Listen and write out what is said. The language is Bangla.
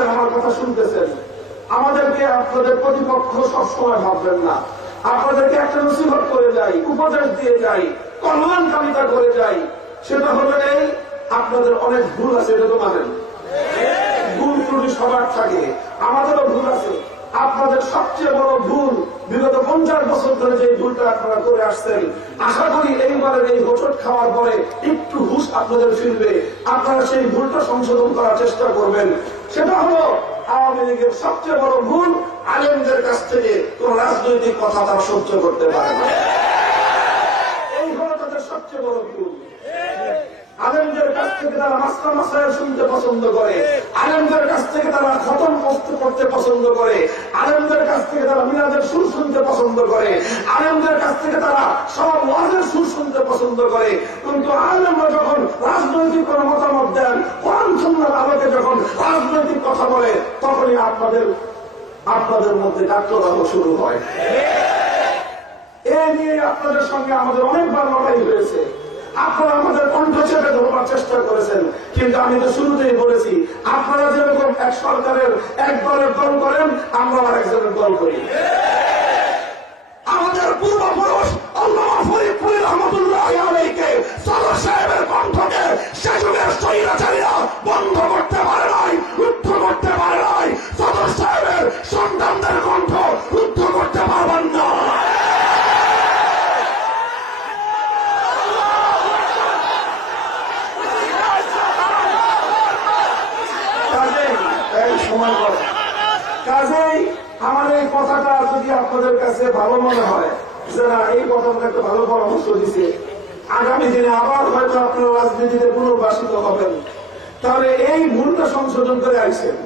আছেন আমার কথা শুনতেছেন, আমাদেরকে আপনাদের প্রতিপক্ষ সবসময় ভাববেন না। আপনাদেরকে একটা নসিহত করে যাই, উপদেশ দিয়ে যাই, কল্যাণকামিতা করে যাই। সেটা হলো এই, আপনাদের অনেক ভুল আছে, এটা তো মানেন। ভুল ত্রুটি সবার থাকে, আমাদেরও ভুল আছে। আপনাদের সবচেয়ে বড় ভুল বিগত 50 বছর ধরে যে ভুলটা আপনারা করে আসছেন, আশা করি এইবারের এই হোঁচট খাওয়ার পরে একটু হুঁশ আপনাদের ফিরবে, আপনারা সেই ভুলটা সংশোধন করার চেষ্টা করবেন। সেটা হলো আওয়ামী লীগের সবচেয়ে বড় ভুল, আলেমদের কাছ থেকে কোন রাজনৈতিক কথা তারা সহ্য করতে পারে না। এই হলো তাদের সবচেয়ে বড় ভুল। আলেমদের কাছ থেকে তারা মাসলা মাসায়েল শুনতে পছন্দ করে, আলেমদের কাছ থেকে তারা খতম করতে পছন্দ করে, আলেমদের কাছ থেকে তারা মিলাদের সুর শুনতে পছন্দ করে, আলেমদের কাছ থেকে তারা সব ওয়াজের সুর শুনতে পছন্দ করে। কিন্তু আলেমরা যখন রাজনৈতিক কোন মতামত দেন, কোরআন সুন্নাহর আলোকে যখন রাজনৈতিক কথা বলে, তখনই আপনাদের মধ্যে ডাক্তাররাহ শুরু হয়। এ নিয়ে আপনাদের সঙ্গে আমাদের অনেকবার লড়াই হয়েছে, আপনারা আমাদের কণ্ঠ চেপে ধরবার চেষ্টা করেছেন। কিন্তু আমি তো শুরুতেই বলেছি, আপনারা যেরকম এক সরকারের এক দলের দল করেন, আমরা আরেকজনের দল করি। আমাদের পূর্বপুরুষ আল্লামা ফরিদপুর রহমাতুল্লাহ আলাইহিকে সদর সাহেবের কণ্ঠকে সে যুগের স্বৈরাচারীরা বন্ধ করতে পারে নাই, রুদ্ধ করতে পারে নাই। সদর সাহেবের সন্তানদের কণ্ঠ রুদ্ধ করতে পারবেন না। কাজেই আমার এই কথাটা যদি আপনাদের কাছে ভালো মনে হয়, যে না এই কথাটা একটা ভালো পরামর্শ দিছে, আগামী দিনে আবার হয়তো আপনারা রাজনীতিতে পুনর্বাসিত হবেন, তাহলে এই ভুলটা সংশোধন করে আসছেন।